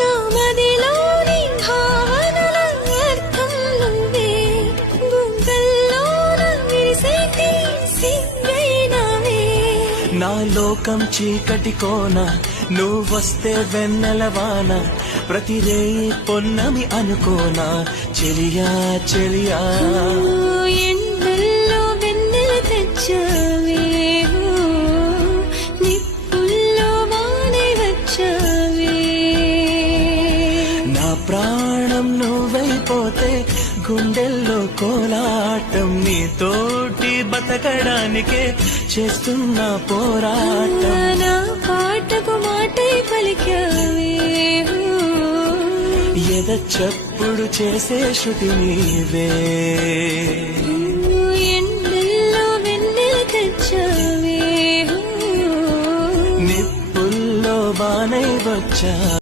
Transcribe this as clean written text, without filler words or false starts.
నా మదిలోని భావనల అర్థం నువ్వే, గుండెల్లోన విరిసేటి సిగ్గైనవే. నా లోకం చీకటి కోన, నువ్వొస్తే వెన్నెలవాన, ప్రతిరేయి పొన్నమి అనుకోనా చెలియా చెలియా. ఎండల్లో వెన్నెల తెచ్చావే, నిప్పుల్లో వానే వచ్చావే. నా ప్రాణం నువ్వైపోతే గుండెల్లో కోలాటం, నీతోటి బతకడానికే చేస్తున్న పోరాటం. నా పాటకు మాటై పలికావే, ఎద చప్పుడు చేసే శృతి నీవే. ఎండల్లో వెన్నెల తెచ్చావే, నిప్పుల్లో బానై వచ్చా.